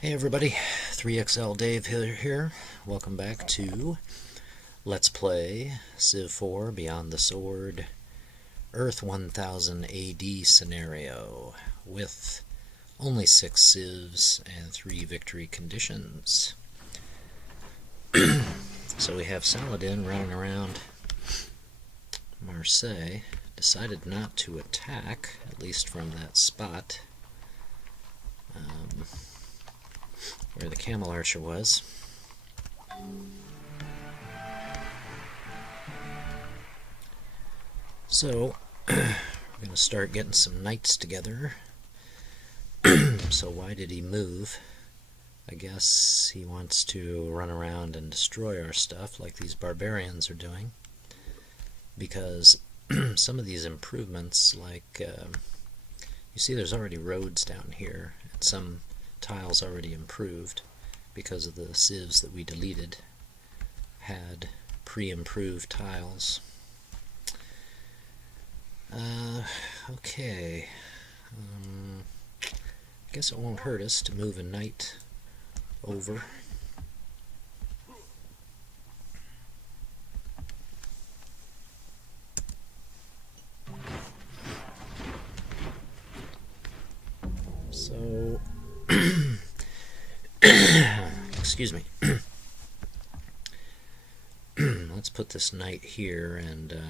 Hey everybody, 3XL Dave here. Welcome back to Let's Play Civ 4 Beyond the Sword Earth 1000 AD scenario with only 6 civs and 3 victory conditions. So we have Saladin running around Marseille. Decided not to attack, at least from that spot where the camel archer was. So we're going to start getting some knights together. So why did he move? I guess he wants to run around and destroy our stuff like these barbarians are doing, because some of these improvements, like you see there's already roads down here and some tiles already improved because of the civs that we deleted had pre-improved tiles. Okay, I guess it won't hurt us to move a knight over. So excuse me. Let's put this knight here and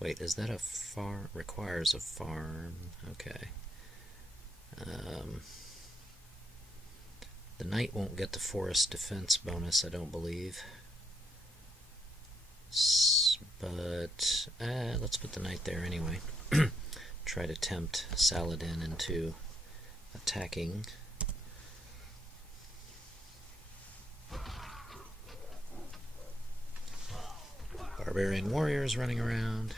wait, is that a farm? Requires a farm. Okay. The knight won't get the forest defense bonus, I don't believe. But let's put the knight there anyway. Try to tempt Saladin into attacking. Barbarian warriors running around.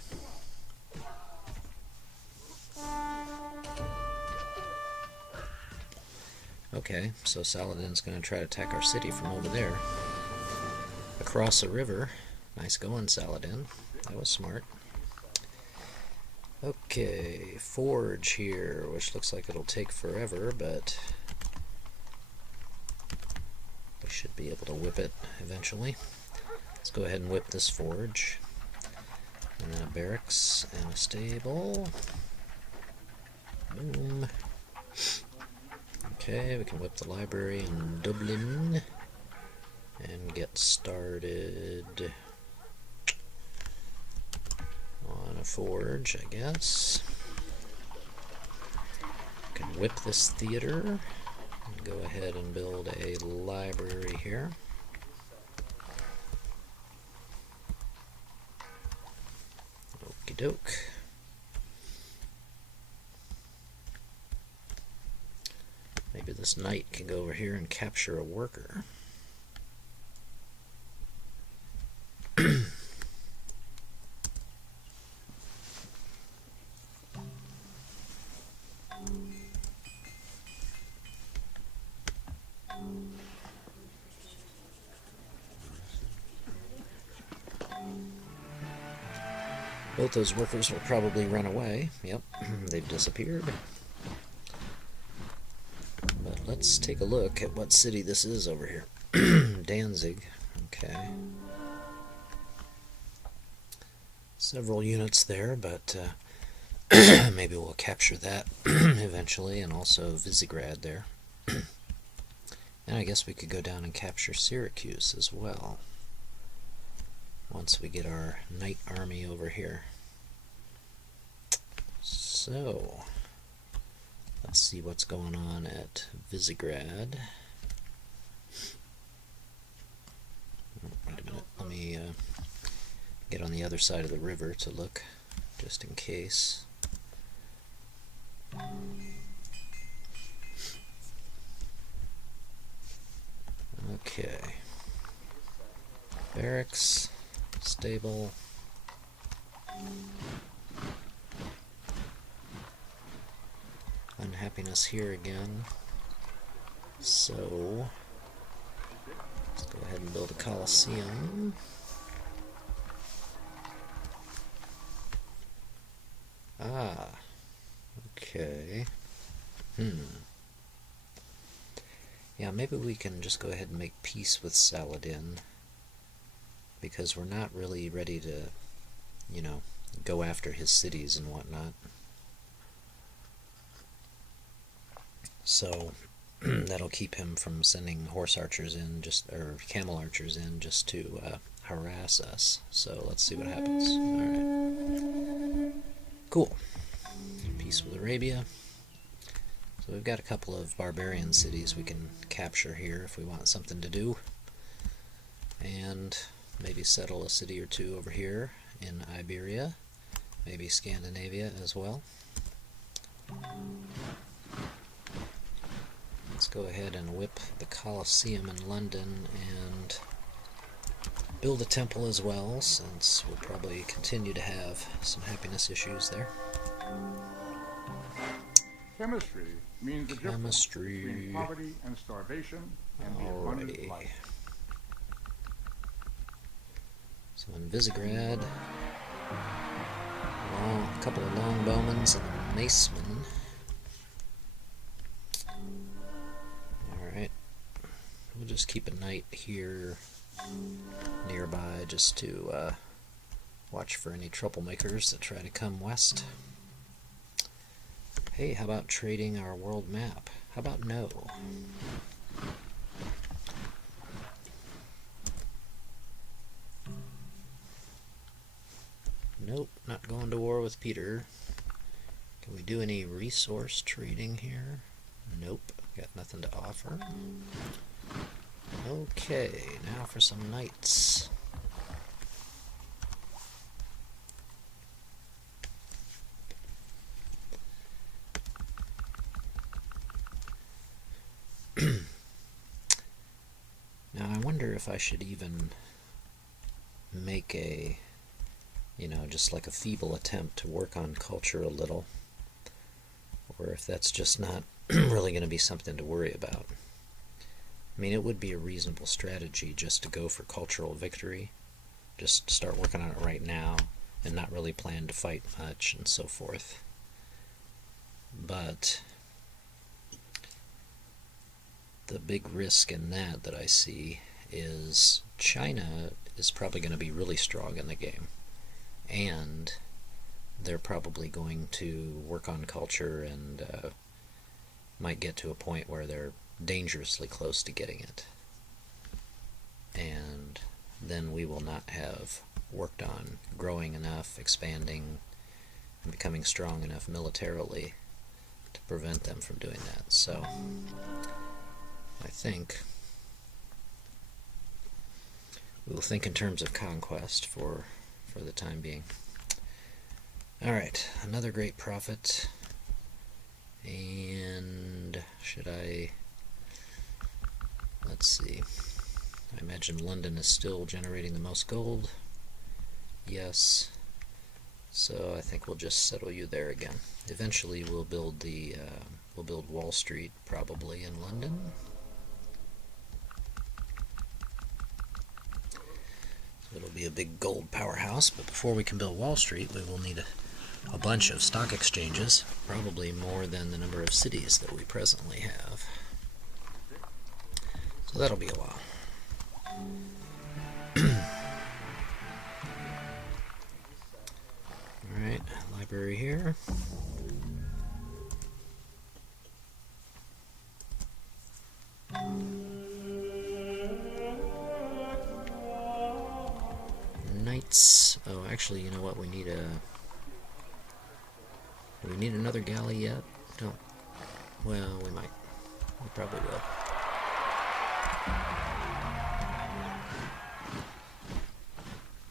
Okay, so Saladin's going to try to attack our city from over there. Across a river. Nice going, Saladin. That was smart. Okay, forge here, which looks like it'll take forever, but we should be able to whip it eventually. Let's go ahead and whip this forge. And then a barracks and a stable. Boom. Okay, we can whip the library in Dublin and get started on a forge, I guess. We can whip this theater and go ahead and build a library here. Okie doke. Maybe this knight can go over here and capture a worker. Both those workers will probably run away. Yep, they've disappeared. But let's take a look at what city this is over here. Danzig. Okay. Several units there, but maybe we'll capture that eventually, and also Visegrad there. And I guess we could go down and capture Syracuse as well, once we get our knight army over here. So, let's see what's going on at Visegrad. Wait a minute, let me get on the other side of the river to look, just in case. Okay. Barracks, stable. Unhappiness here again. So, let's go ahead and build a Colosseum. Okay. Yeah, maybe we can just go ahead and make peace with Saladin, because we're not really ready to, you know, go after his cities and whatnot. So that'll keep him from sending horse archers in, or camel archers in, just to harass us. So let's see what happens. Alright. Cool. Peace with Arabia. So we've got a couple of barbarian cities we can capture here if we want something to do. And maybe settle a city or two over here in Iberia. Maybe Scandinavia as well. Let's go ahead and whip the Colosseum in London and build a temple as well, since we'll probably continue to have some happiness issues there. Chemistry means the difference between poverty and starvation and the abundant life. So in Visegrad, a couple of longbowmans and a maceman. Alright, we'll just keep a knight here nearby just to watch for any troublemakers that try to come west. Hey, how about trading our world map? How about no? Nope, not going to war with Peter. Can we do any resource trading here? Nope, got nothing to offer. Okay, now for some knights. Now I wonder if I should even make a, just like a feeble attempt to work on culture a little, or if that's just not really going to be something to worry about. I mean, it would be a reasonable strategy just to go for cultural victory, just start working on it right now, and not really plan to fight much and so forth. But the big risk in that I see is China is probably going to be really strong in the game, and they're probably going to work on culture and might get to a point where they're dangerously close to getting it, and then we will not have worked on growing enough, expanding, and becoming strong enough militarily to prevent them from doing that. So I think we'll think in terms of conquest for the time being. Alright, another great prophet. And let's see. I imagine London is still generating the most gold. Yes. So I think we'll just settle you there again. Eventually we'll build Wall Street probably in London. It'll be a big gold powerhouse, but before we can build Wall Street, we will need a bunch of stock exchanges, probably more than the number of cities that we presently have. So that'll be a while. Alright, library here. Knights. Oh, actually, you know what? Do we need another galley yet? Don't. Well, we might. We probably will.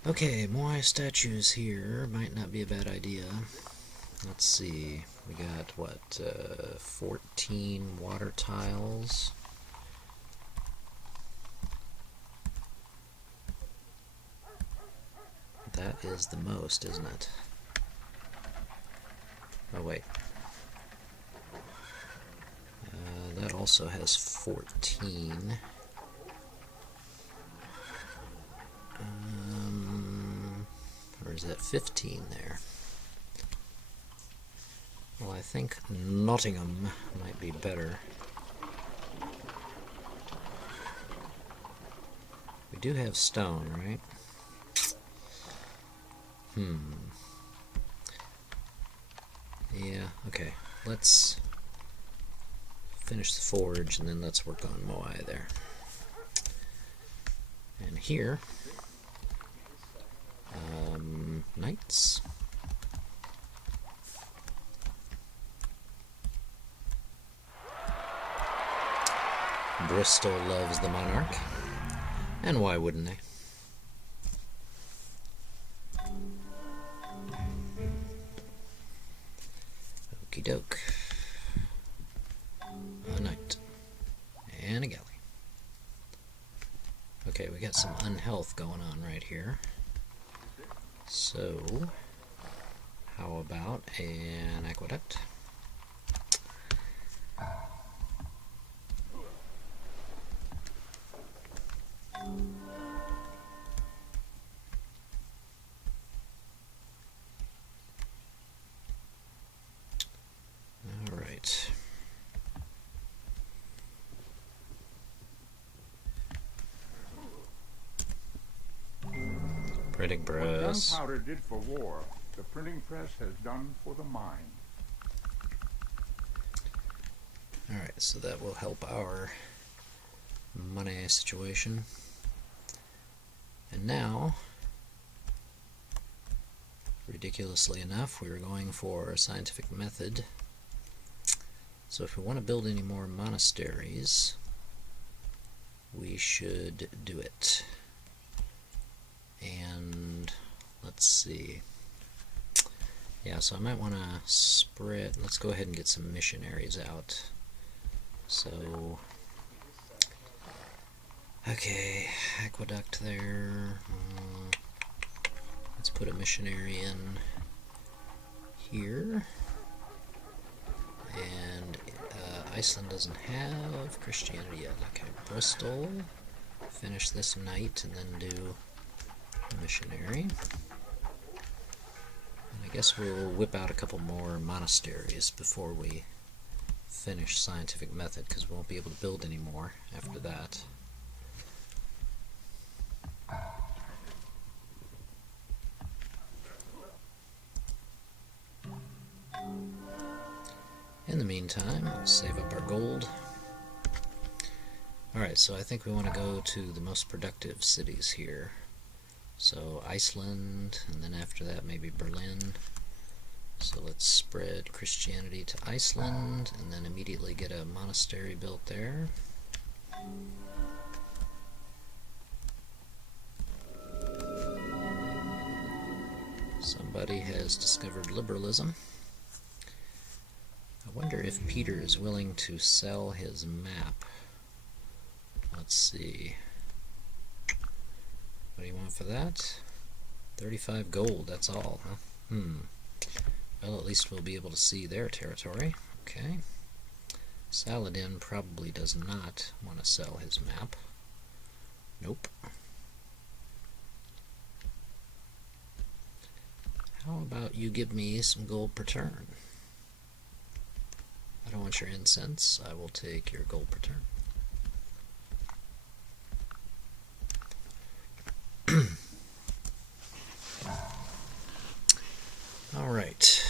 Okay, Moai statues here. Might not be a bad idea. Let's see. We got, 14 water tiles. That is the most, isn't it? Oh, wait. That also has 14. Or is that 15 there? Well, I think Nottingham might be better. We do have stone, right? Yeah, okay. Let's finish the forge and then let's work on Moai there. And here, knights. Bristol loves the monarch. And why wouldn't they? Okie doke. A knight. And a galley. Okay, we got some unhealth going on right here. So, how about an aqueduct? Alright. Printing press. What gunpowder did for war, the printing press has done for the mind. Alright, so that will help our money situation. And now, ridiculously enough, we were going for a scientific method. So if we want to build any more monasteries, we should do it. And let's see. Yeah, so I might want to spread. Let's go ahead and get some missionaries out. So, okay, aqueduct there. Let's put a missionary in here. And Iceland doesn't have Christianity yet. Okay, Bristol. Finish this knight and then do a missionary. And I guess we'll whip out a couple more monasteries before we finish scientific method, because we won't be able to build any more after that. In the meantime, we'll save up our gold. Alright, so I think we want to go to the most productive cities here. So Iceland, and then after that maybe Berlin. So let's spread Christianity to Iceland, and then immediately get a monastery built there. Somebody has discovered liberalism. I wonder if Peter is willing to sell his map. Let's see. What do you want for that? 35 gold, that's all, huh? Well, at least we'll be able to see their territory. Okay. Saladin probably does not want to sell his map. Nope. How about you give me some gold per turn? I don't want your incense. I will take your gold per turn. Alright.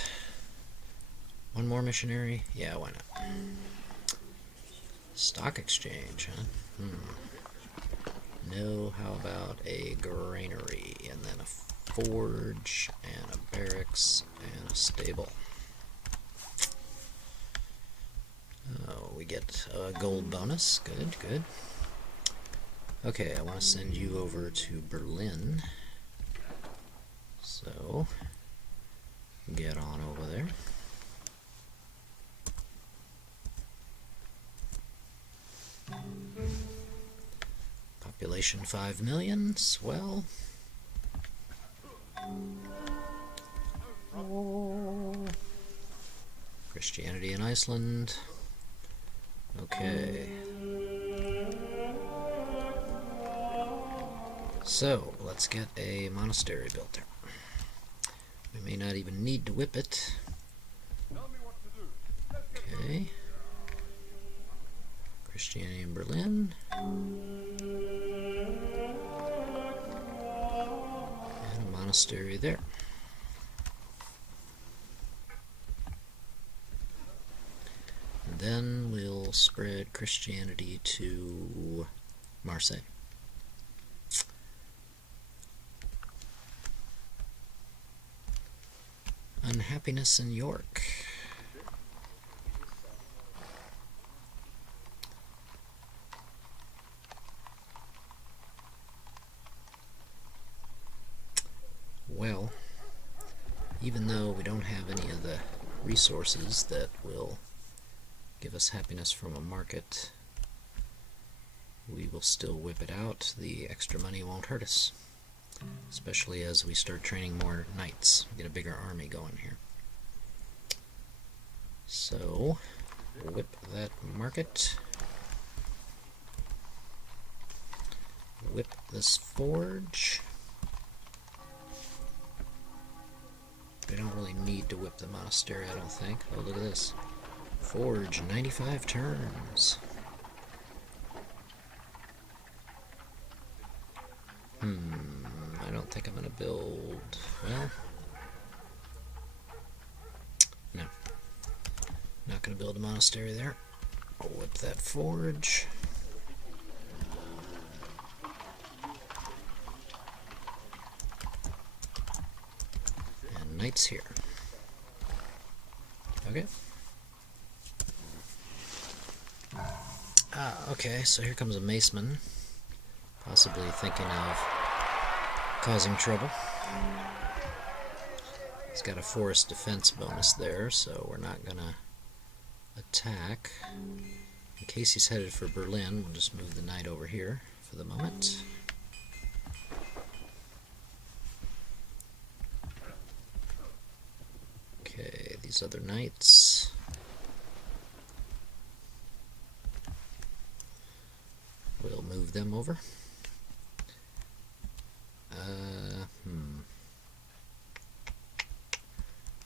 One more missionary? Yeah, why not? Stock exchange, huh? No, how about a granary, and then a forge, and a barracks, and a stable. Oh, we get a gold bonus. Good, good. Okay, I want to send you over to Berlin. So, get on over there. Population 5 million, swell. Christianity in Iceland. Okay. So, let's get a monastery built there. We may not even need to whip it. Okay. Christianity in Berlin. monastery there. And then we'll spread Christianity to Marseille. Unhappiness in York. Well, even though we don't have any of the resources that will give us happiness from a market, we will still whip it out. The extra money won't hurt us, especially as we start training more knights, get a bigger army going here. So, whip that market, whip this forge. We don't really need to whip the monastery, I don't think. Oh, look at this. Forge, 95 turns. I don't think I'm going to build... Well... No. Not going to build a monastery there. I'll whip that forge. And knights here. Okay. Okay, so here comes a maceman. Possibly thinking of causing trouble. He's got a forest defense bonus there, so we're not gonna attack. In case he's headed for Berlin, we'll just move the knight over here for the moment. Okay, these other knights. We'll move them over.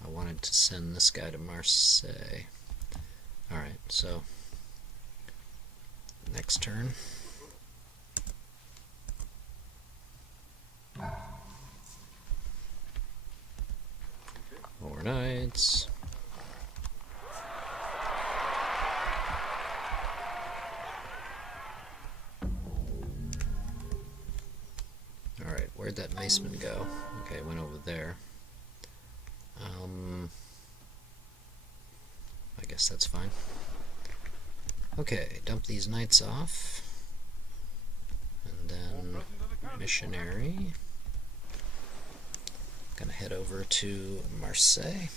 I wanted to send this guy to Marseille. Alright, so next turn. More knights. Alright, where'd that maceman go? Okay, went over there. I guess that's fine. Okay, dump these knights off. And then missionary. Gonna head over to Marseille.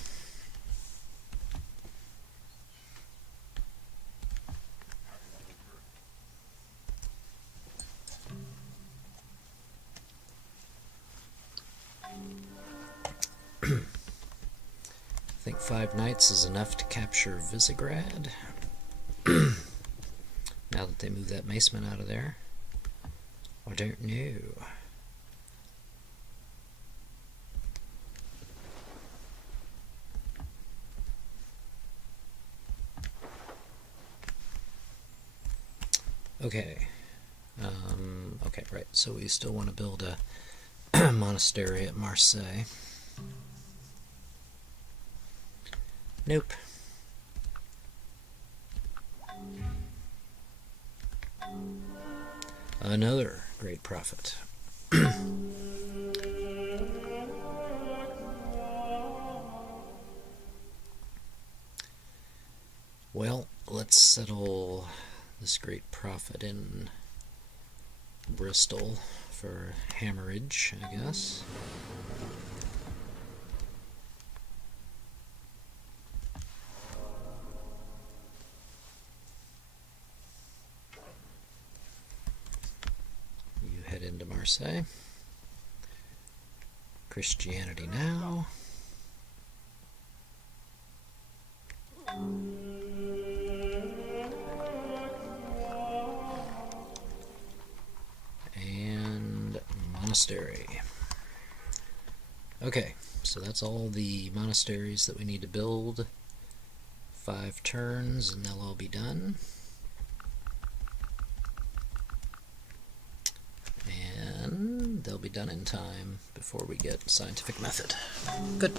I think 5 knights is enough to capture Visegrad. Now that they move that maceman out of there. I don't know. Okay. Okay, right. So we still want to build a monastery at Marseille. Nope. Another great prophet. Well, let's settle this great prophet in Bristol for hammerage, I guess. You head into Marseille. Christianity now. And monastery. Okay, so that's all the monasteries that we need to build. 5 turns and they'll all be done. And they'll be be done in time before we get scientific method. Good.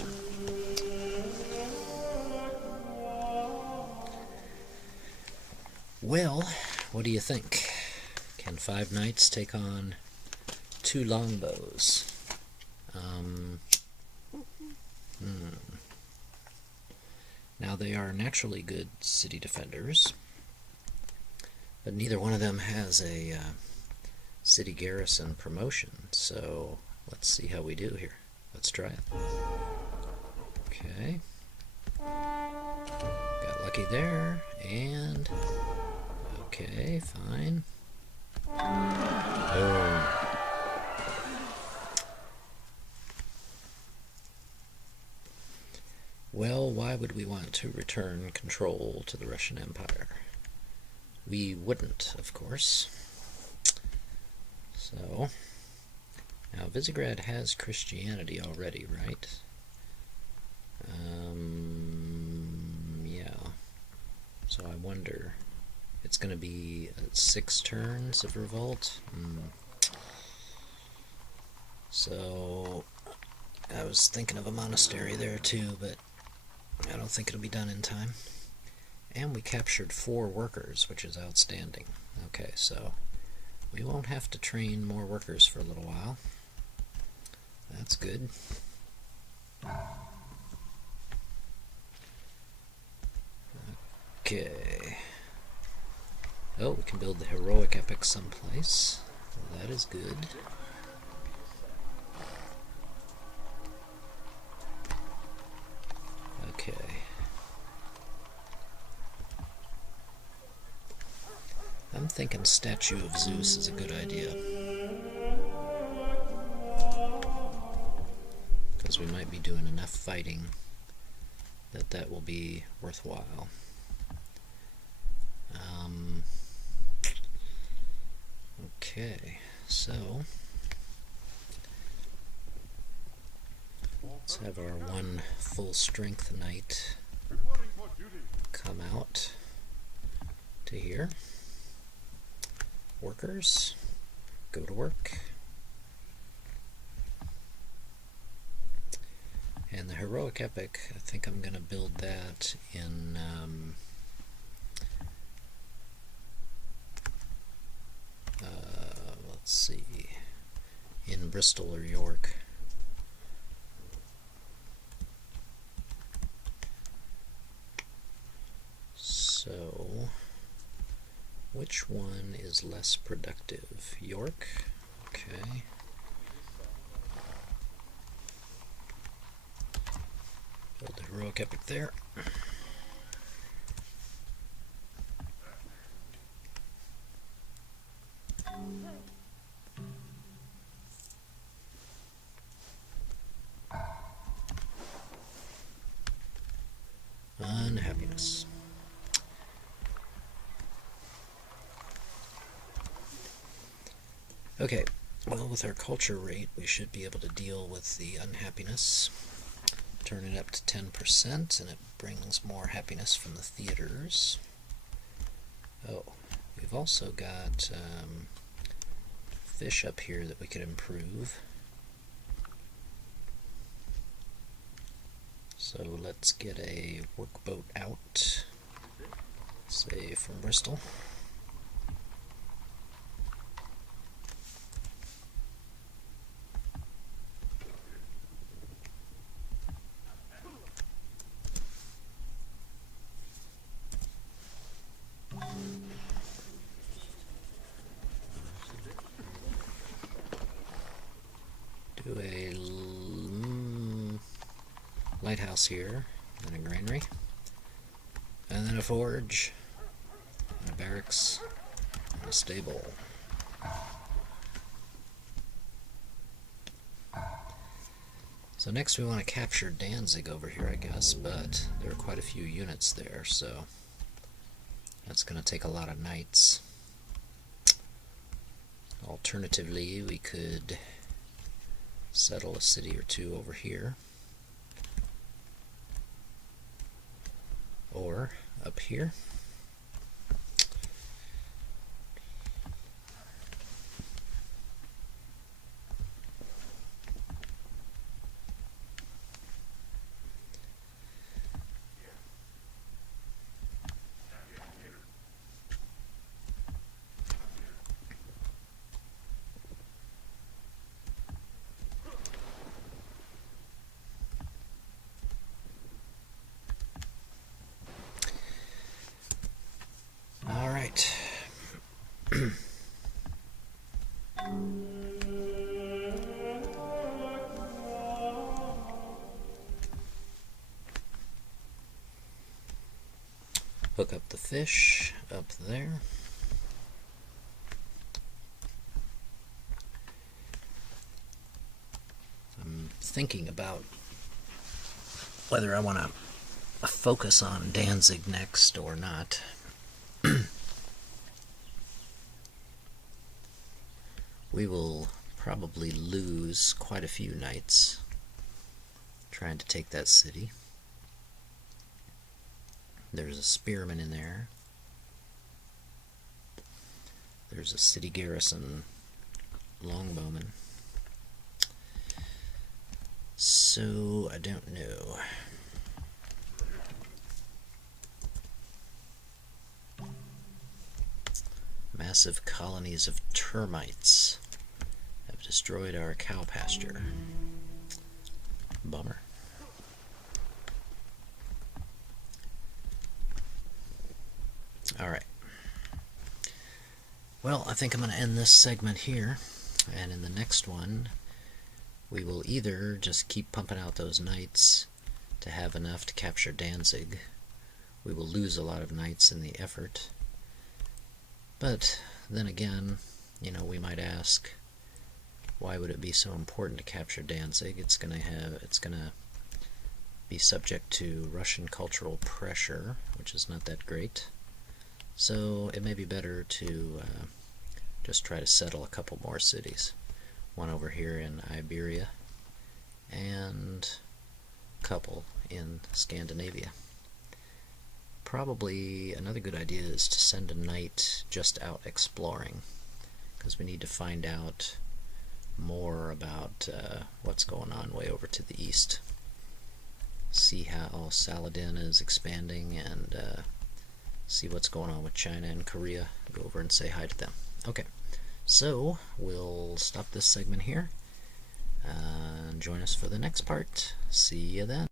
Well, what do you think? Can 5 knights take on 2 longbows? Now, they are naturally good city defenders, but neither one of them has a city garrison promotion, so let's see how we do here. Let's try it. Okay. Got lucky there, and... okay, fine. Oh. Well, why would we want to return control to the Russian Empire? We wouldn't, of course. So, now Visegrad has Christianity already, right? Yeah. So I wonder, it's going to be 6 turns of revolt. So, I was thinking of a monastery there too, but I don't think it'll be done in time. And we captured 4 workers, which is outstanding. Okay, so we won't have to train more workers for a little while. That's good. Okay. Oh, we can build the heroic epic someplace. Well, that is good. Okay. I'm thinking Statue of Zeus is a good idea. Because we might be doing enough fighting that will be worthwhile. Okay, so let's have our 1 full strength knight come out to here. Workers, go to work. And the heroic epic, I think I'm going to build that in let's see, in Bristol or York. So, which one is less productive? York? Okay. Build the heroic epic there. Unhappiness. Okay, well, with our culture rate, we should be able to deal with the unhappiness. Turn it up to 10%, and it brings more happiness from the theaters. Oh, we've also got fish up here that we could improve. So let's get a workboat out, say from Bristol. Do a lighthouse here, and a granary, and then a forge, and a barracks, and a stable. So next we want to capture Danzig over here, I guess, but there are quite a few units there, so that's going to take a lot of knights. Alternatively, we could settle a city or 2 over here, or up here. fish up there. I'm thinking about whether I want to focus on Danzig next or not. We will probably lose quite a few knights trying to take that city. There's a spearman in there. There's a city garrison longbowman. So, I don't know. Massive colonies of termites have destroyed our cow pasture. Bummer. Alright. Well, I think I'm going to end this segment here, and in the next one we will either just keep pumping out those knights to have enough to capture Danzig. We will lose a lot of knights in the effort. But then again, you know, we might ask, why would it be so important to capture Danzig? It's gonna be subject to Russian cultural pressure, which is not that great. So it may be better to just try to settle a couple more cities. One over here in Iberia, and a couple in Scandinavia. Probably another good idea is to send a knight just out exploring, because we need to find out more about what's going on way over to the east. See how Saladin is expanding, and see what's going on with China and Korea. Go over and say hi to them. Okay, so we'll stop this segment here and join us for the next part. See you then.